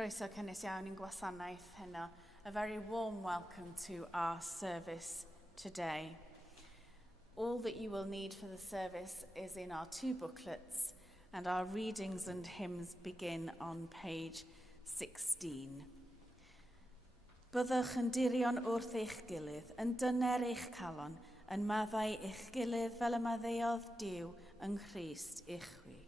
Croeso cynnes iawn i'n gwasanaeth heno. A very warm welcome to our service today. All that you will need for the service is in our two booklets, and our readings and hymns begin on page 16. Byddwch yn dirion wrth eich gilydd, yn dyner eich calon, yn maddau eich gilydd fel y maddeuodd Duw yng Nghrist i'ch chwi.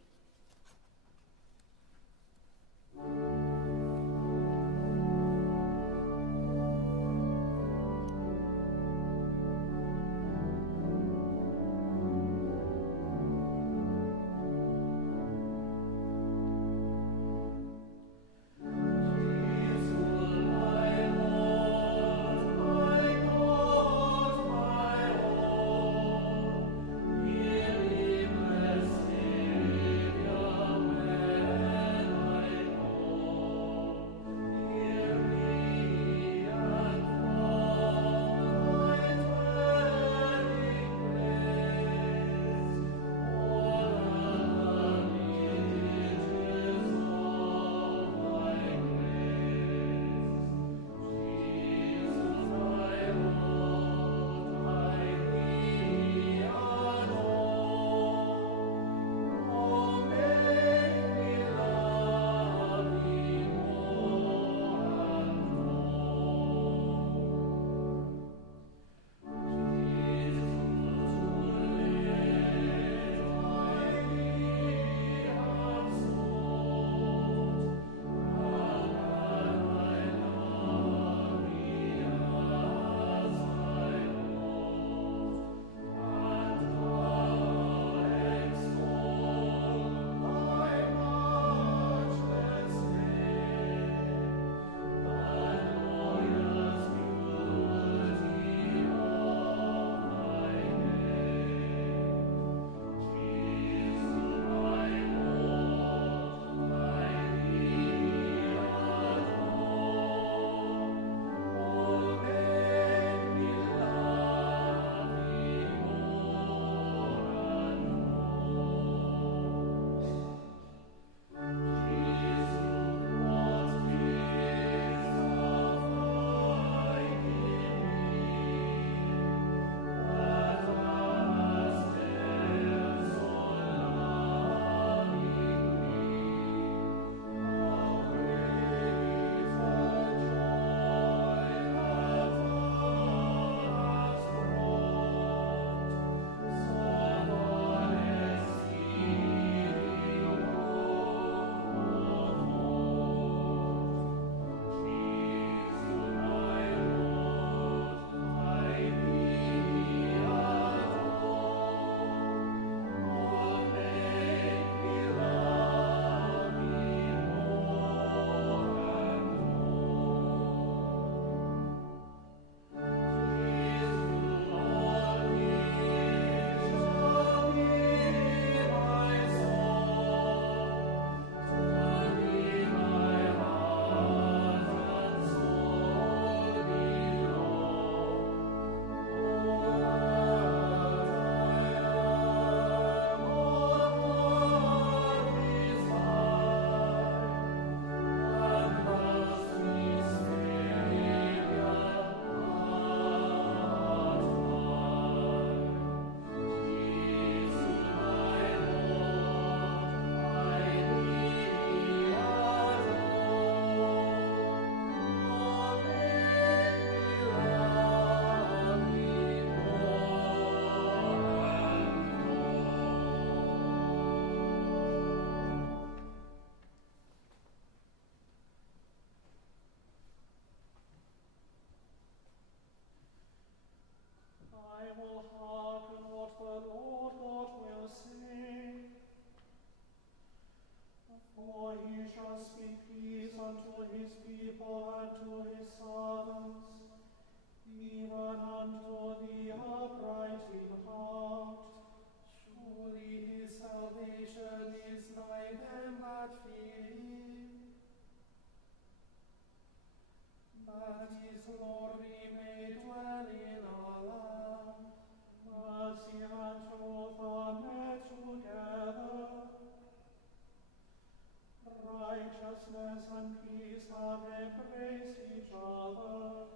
Right righteousness and peace have embraced each other,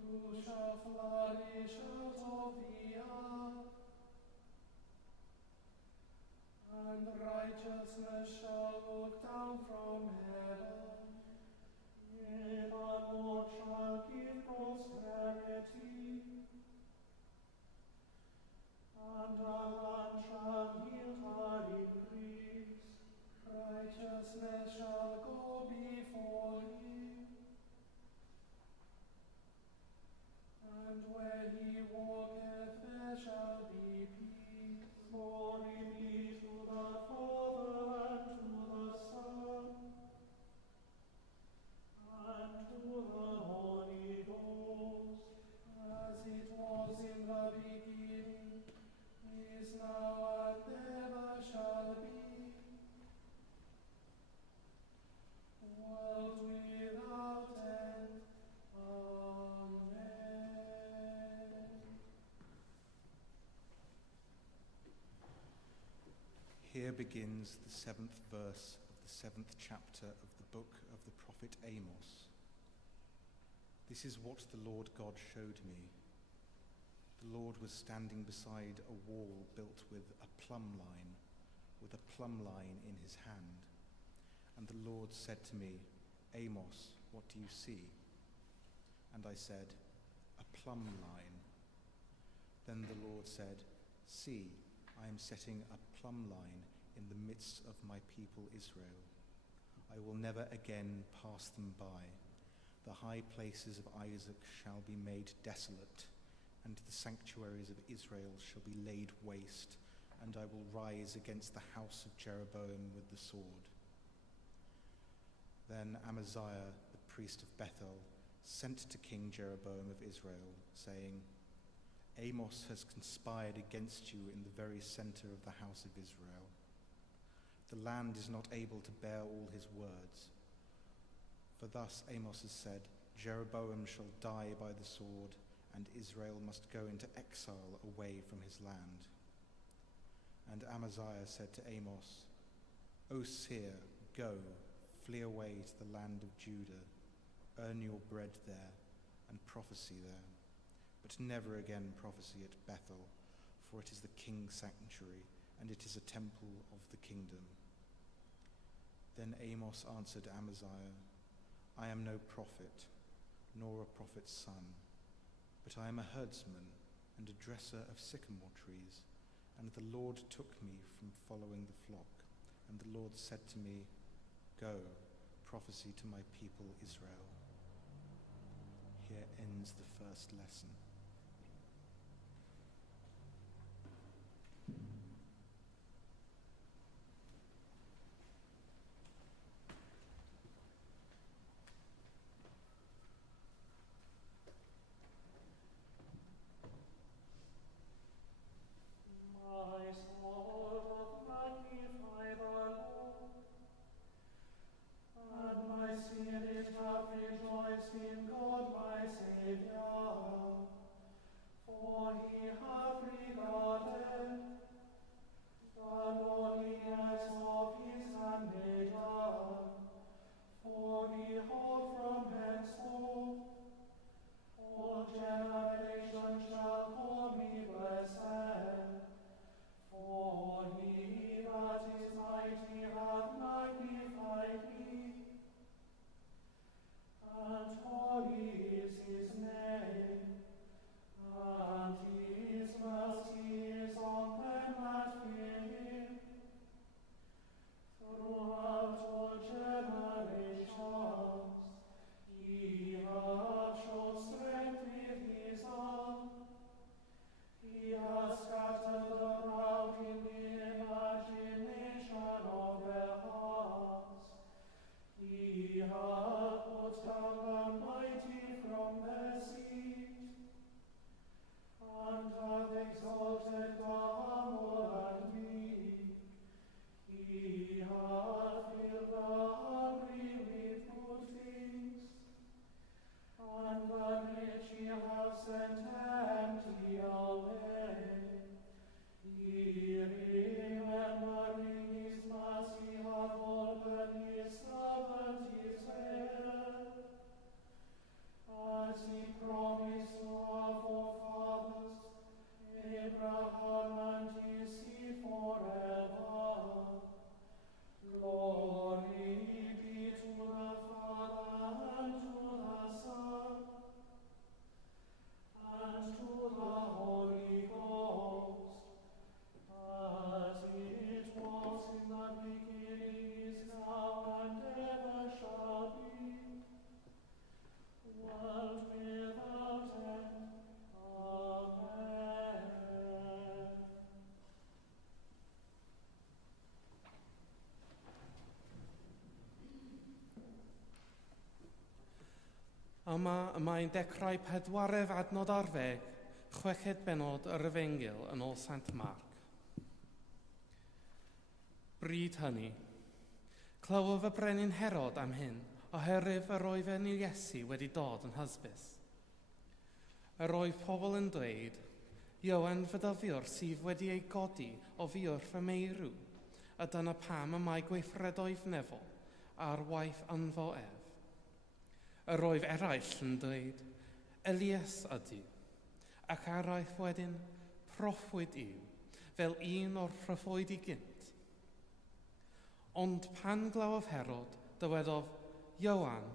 who shall flourish out of the earth. And righteousness shall look down from heaven, yea, the Lord shall give prosperity, and the land shall yield her increase. Righteousness shall go before him, and where he walketh there shall be peace. Glory be to the Father, and to the Son, and to the Holy Ghost, as it was in the beginning, is now, and ever shall be, world without end. Amen. Here begins the 7th verse of the 7th chapter of the book of the prophet Amos. This is what the Lord God showed me. The Lord was standing beside a wall built with a plumb line in his hand. And the Lord said to me, Amos, what do you see? And I said, a plumb line. Then the Lord said, see, I am setting a plumb line in the midst of my people Israel. I will never again pass them by. The high places of Isaac shall be made desolate, and the sanctuaries of Israel shall be laid waste, and I will rise against the house of Jeroboam with the sword. Then Amaziah, the priest of Bethel, sent to King Jeroboam of Israel, saying, Amos has conspired against you in the very center of the house of Israel. The land is not able to bear all his words. For thus Amos has said, Jeroboam shall die by the sword, and Israel must go into exile away from his land. And Amaziah said to Amos, O seer, go, flee away to the land of Judah, earn your bread there, and prophesy there. But never again prophesy at Bethel, for it is the king's sanctuary, and it is a temple of the kingdom. Then Amos answered Amaziah, I am no prophet, nor a prophet's son, but I am a herdsman and a dresser of sycamore trees, and the Lord took me from following the flock, and the Lord said to me, Go, prophesy to my people Israel. Here ends the first lesson. He hath put down the mighty Yma y mae'n dechrau 4 adnod ar 10, 6 benod yr Efengyl yn ôl Sant Marc. Bryd hynny, clywodd y brenin Herod am hyn, oherwydd yr oedd yn Iesu wedi dod yn hysbys. Yr oedd pobl yn dweud, Ioan Fyddyfiwr sydd wedi ei godi o fi wrth y meirw, a dyna pam y mae gweithredoedd nefol a'r waith anfo ef. Yr oedd eraill yn dweud, Elias ydy, ac eraill wedyn proffwyd yw, fel un o'r proffwyd i gynt. Ond pan glawodd Herod, dywedodd, Ioan,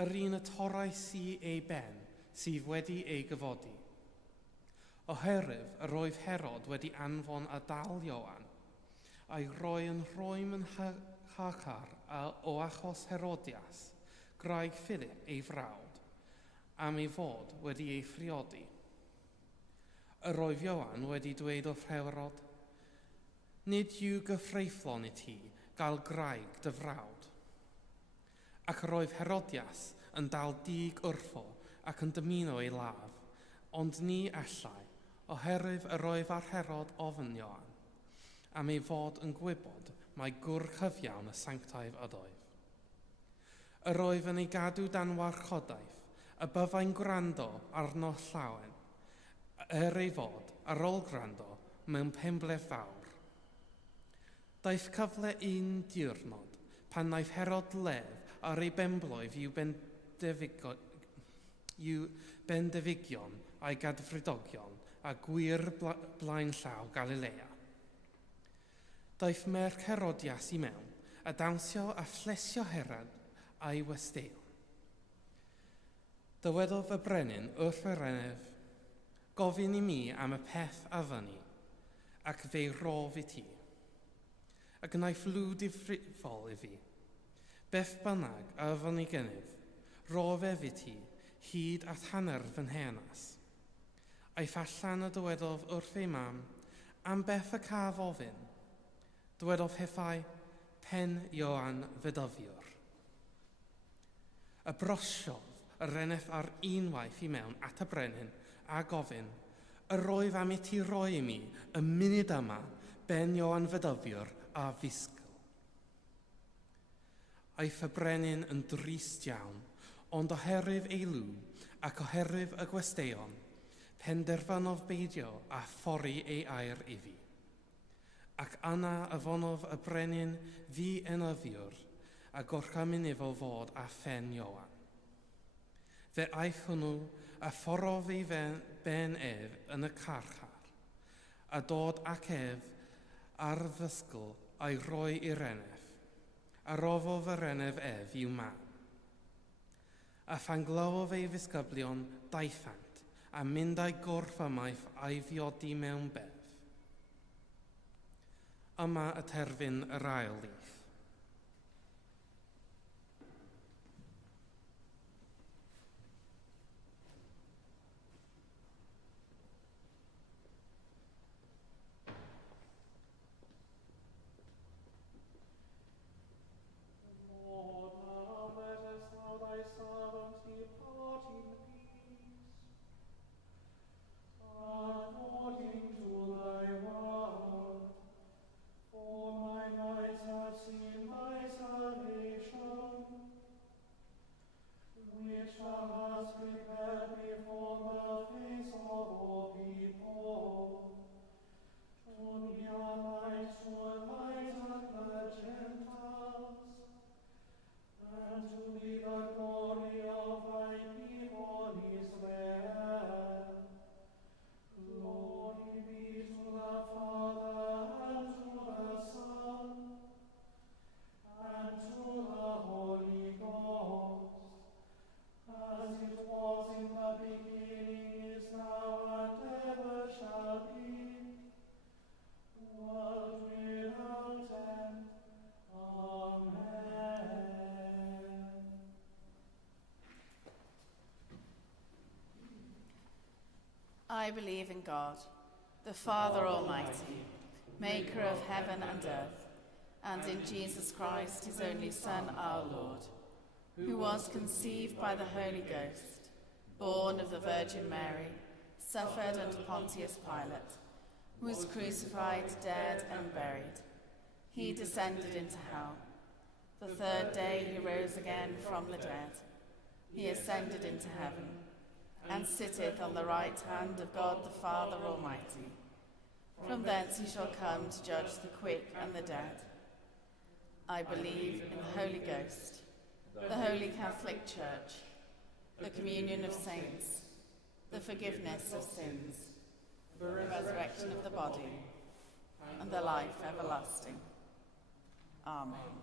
yr un y torrais i ei ben, sydd wedi ei gyfodi. Oherwydd yr oedd Herod wedi anfon a dal Ioan, a'i roi yn rhoim yn hacar o achos Herodias, graig Philip ei frawd, am ei fod wedi ei phriodi. Yr oedd Ioan wedi dweud wrth Herod, nid yw gyffreithlon i ti gael graig dy frawd. Ac yr oedd Herodias yn dal dig wrtho ac yn dymuno ei laf, ond ni allai, oherwydd yr oedd ar Herod ofyn Ioan, am ei fod yn gwybod mae gwr cyfiawn y sanctaidd ydoedd. Yr oedd yn ei gadw dan warchodaeth, y byddai'n gwrando arno llawen, ei fod ar ôl gwrando mewn penbleth fawr. Daeth cyfle un diwrnod pan wnaeth Herod lef ar ei benblwydd yw bendifigion a'i gadfridogion a gwir blaen llaw Galilea. Daeth merch Herodias i mewn a dawnsio a phlesio Herod a'i westeion. Dywedodd y brenin wrth yr enef, gofyn i mi am y peth a fyny, ac fe rof i ti. Ac yna'i fflw difrifol i fi. Beth bynnag a fy'n ei gynnydd, rof ef i ti, hyd at hanner fy nhenas. Aeth allan y dywedodd wrth ei mam, am beth y caf ofyn. Dywedodd hethau, pen Ioan Fyddyfiwr. Y brosiodd yr eneth ar unwaith i mewn at y brenin a gofyn, yr oedd am i ti roi i mi y munud yma ben Ioan Fyddyfiwr a fisgl. Aeth y brenin yn drist iawn, ond oherwydd ei lw ac oherwydd y gwesteion, penderfynodd beidio a thorri ei air iddi. Ac yna yfonodd y brenin fi enyddiwr a gorchymyn efo fod a phen Ioan. Fe aeth hwnnw a thorrodd ei ben ef yn y carchar, a dod ac ef ar ddysgl a'i roi i'r enef, a rofodd yr enef ef i'w mam. A phan glywodd ei ddisgyblion daethant, a mynd â'i gwrth ymaith a'i fiodi mewn bedd. Yma y terfyn yr ail lith. I believe in God, the Father Almighty, maker of heaven and earth, and in Jesus Christ, his only Son, our Lord, who was conceived by the Holy Ghost, born of the Virgin Mary, suffered under Pontius Pilate, was crucified, dead, and buried. He descended into hell. The third day he rose again from the dead. He ascended into heaven, and sitteth on the right hand of God the Father Almighty. From thence he shall come to judge the quick and the dead. I believe in the Holy Ghost, the Holy Catholic Church, the communion of saints, the forgiveness of sins, the resurrection of the body, and the life everlasting. Amen.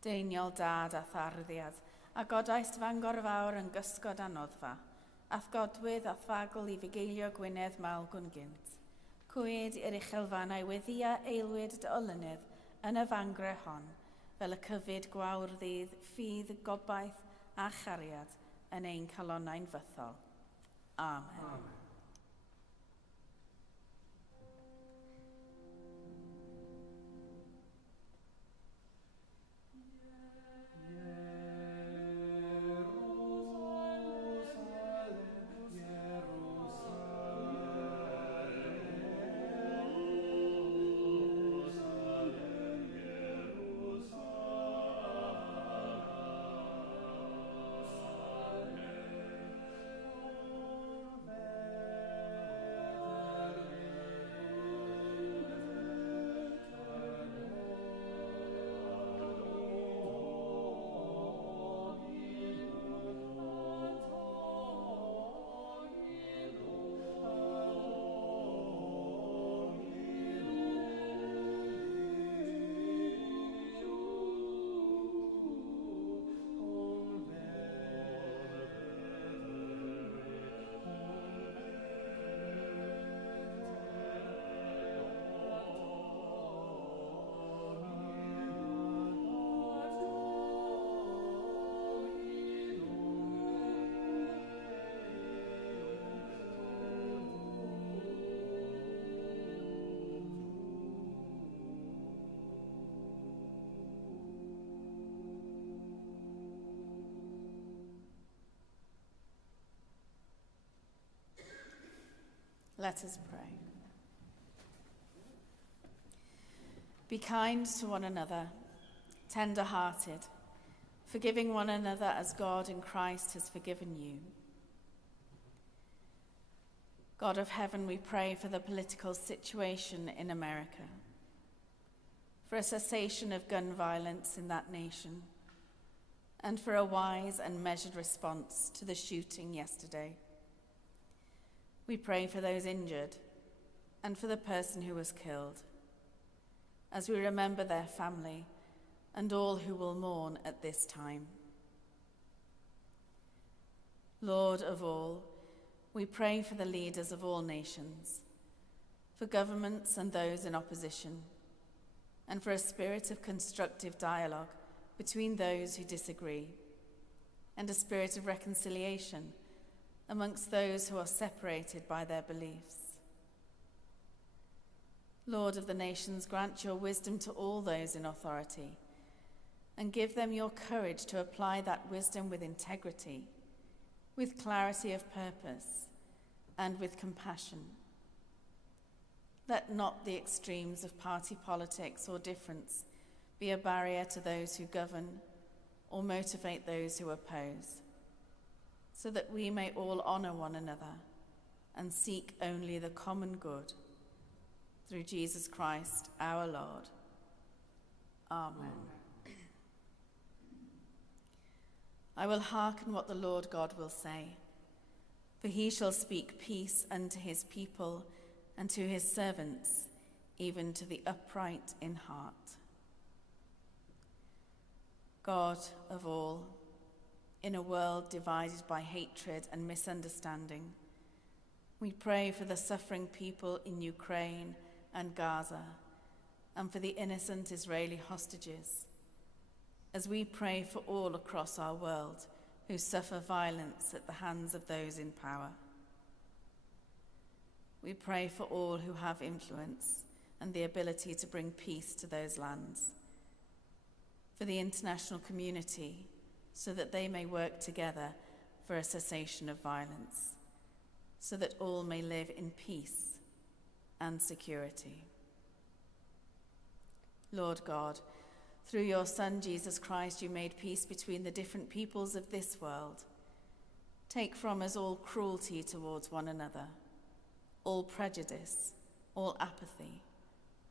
Deiniol dad a tharddiad, a godaist fangor fawr yn gysgod a noddfa, ath godwydd a thfagl I fugeilio Gwynedd mal gwn gynt. Cwyd i'r uchelfannau weddia eilwyd dy olynydd yn y fangre hon, fel y cyfyd gwawr ddydd, ffydd, gobaith a chariad yn ein calonnau'n fythol. Amen. Amen. Amen. Let us pray. Be kind to one another, tender-hearted, forgiving one another as God in Christ has forgiven you. God of heaven, we pray for the political situation in America, for a cessation of gun violence in that nation, and for a wise and measured response to the shooting yesterday. We pray for those injured and for the person who was killed, as we remember their family and all who will mourn at this time. Lord of all, we pray for the leaders of all nations, for governments and those in opposition, and for a spirit of constructive dialogue between those who disagree, and a spirit of reconciliation amongst those who are separated by their beliefs. Lord of the nations, grant your wisdom to all those in authority, and give them your courage to apply that wisdom with integrity, with clarity of purpose, and with compassion. Let not the extremes of party politics or difference be a barrier to those who govern or motivate those who oppose, so that we may all honor one another and seek only the common good. Through Jesus Christ, our Lord. Amen. I will hearken what the Lord God will say, for he shall speak peace unto his people and to his servants, even to the upright in heart. God of all, in a world divided by hatred and misunderstanding, we pray for the suffering people in Ukraine and Gaza, and for the innocent Israeli hostages, as we pray for all across our world who suffer violence at the hands of those in power. We pray for all who have influence and the ability to bring peace to those lands, for the international community, so that they may work together for a cessation of violence, so that all may live in peace and security. Lord God, through your Son, Jesus Christ, you made peace between the different peoples of this world. Take from us all cruelty towards one another, all prejudice, all apathy,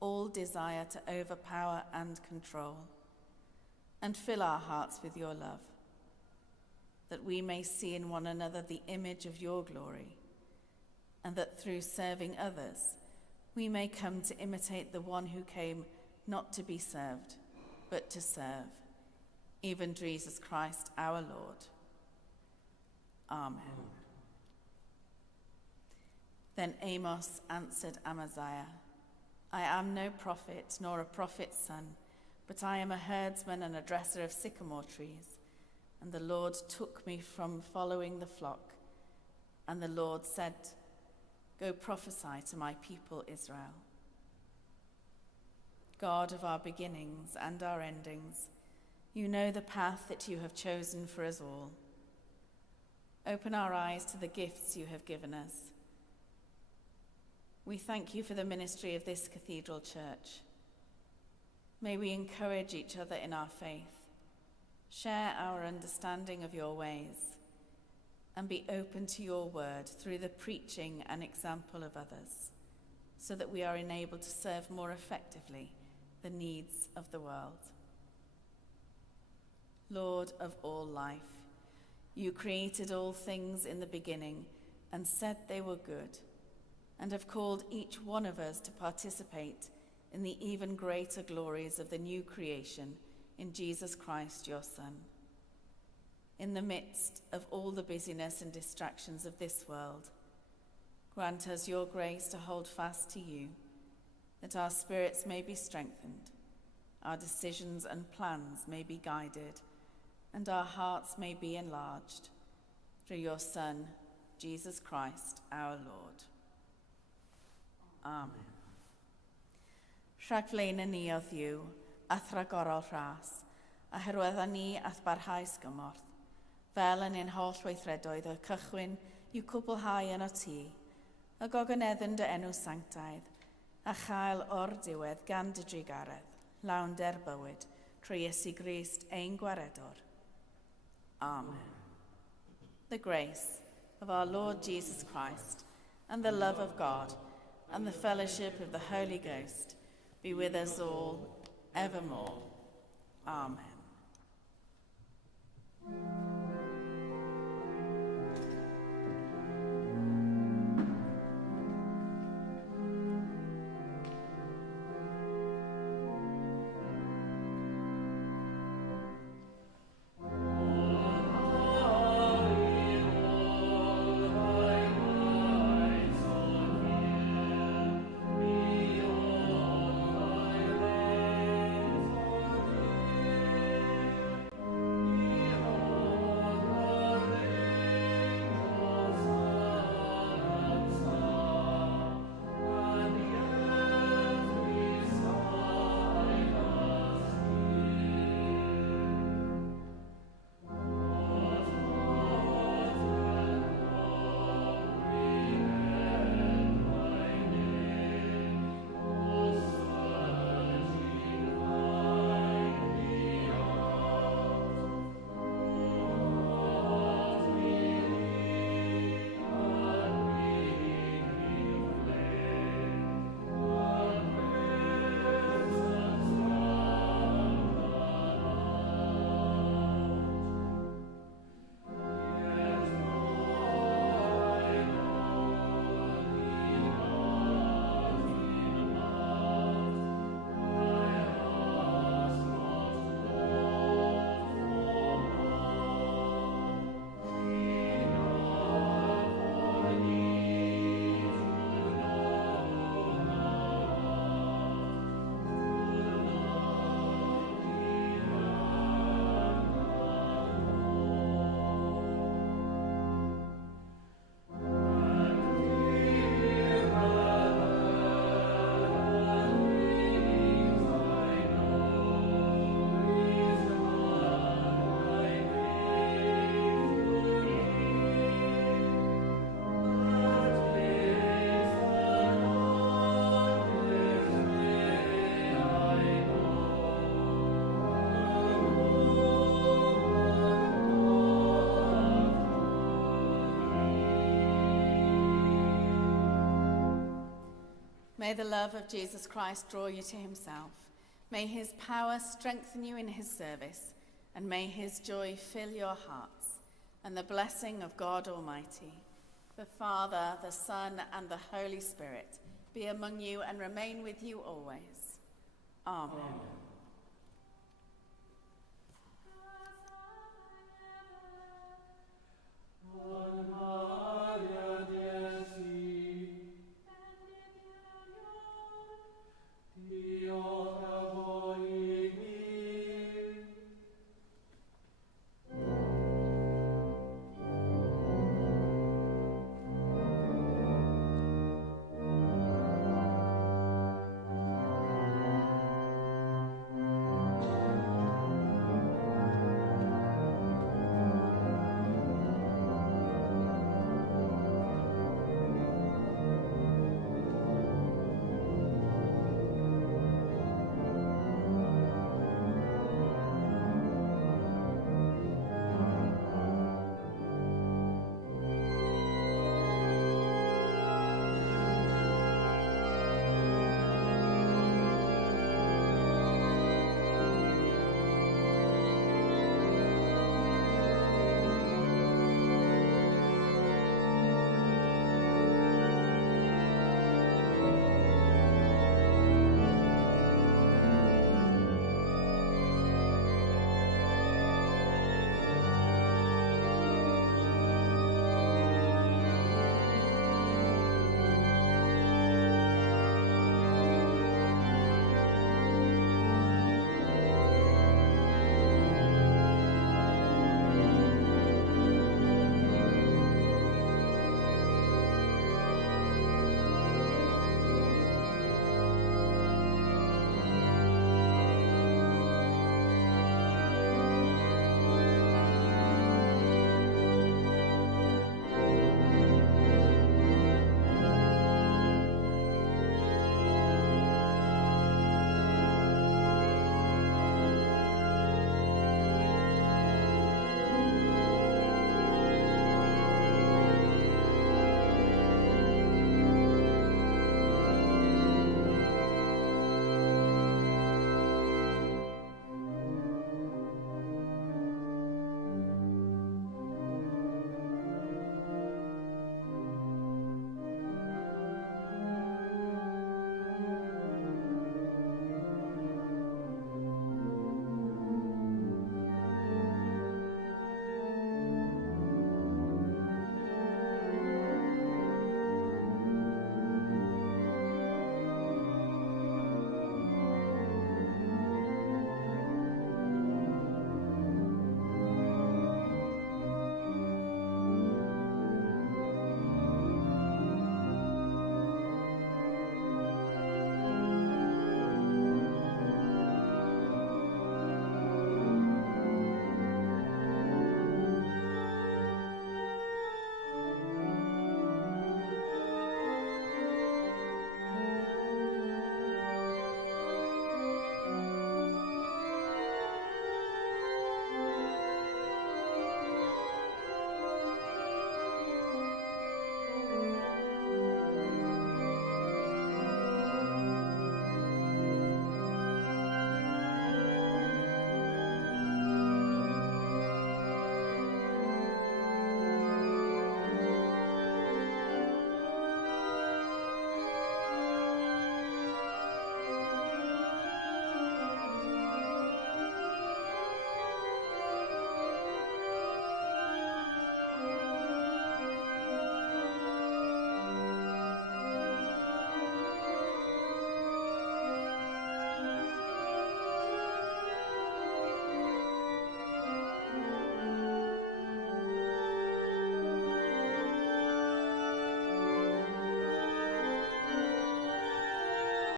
all desire to overpower and control, and fill our hearts with your love, that we may see in one another the image of your glory, and that through serving others, we may come to imitate the one who came not to be served, but to serve, even Jesus Christ our Lord. Amen. Then Amos answered Amaziah, I am no prophet, nor a prophet's son, but I am a herdsman and a dresser of sycamore trees. And the Lord took me from following the flock. And the Lord said, Go prophesy to my people Israel. God of our beginnings and our endings, you know the path that you have chosen for us all. Open our eyes to the gifts you have given us. We thank you for the ministry of this cathedral church. May we encourage each other in our faith, share our understanding of your ways, and be open to your word through the preaching and example of others, so that we are enabled to serve more effectively the needs of the world. Lord of all life, you created all things in the beginning and said they were good, and have called each one of us to participate in the even greater glories of the new creation in Jesus Christ, your Son. In the midst of all the busyness and distractions of this world, grant us your grace to hold fast to you, that our spirits may be strengthened, our decisions and plans may be guided, and our hearts may be enlarged, through your Son, Jesus Christ, our Lord. Amen. Rhagflaen ni o Dduw, a thragorol rhas, a hyrwydda ni ath barhaus gymorth, fel yn ein holl weithredoedd y cychwyn i'w cwblhau yn o ti, y gogoneddyn dy enw sanctaidd, a chael o'r diwedd gan dy drigaredd, launder bywyd, trwy Iesu Grist ein gwaredwr. Amen. The grace of our Lord Jesus Christ, and the love of God, and the fellowship of the Holy Ghost be with us all evermore. Amen. May the love of Jesus Christ draw you to himself. May his power strengthen you in his service, and may his joy fill your hearts. And the blessing of God Almighty, the Father, the Son, and the Holy Spirit be among you and remain with you always. Amen. Amen.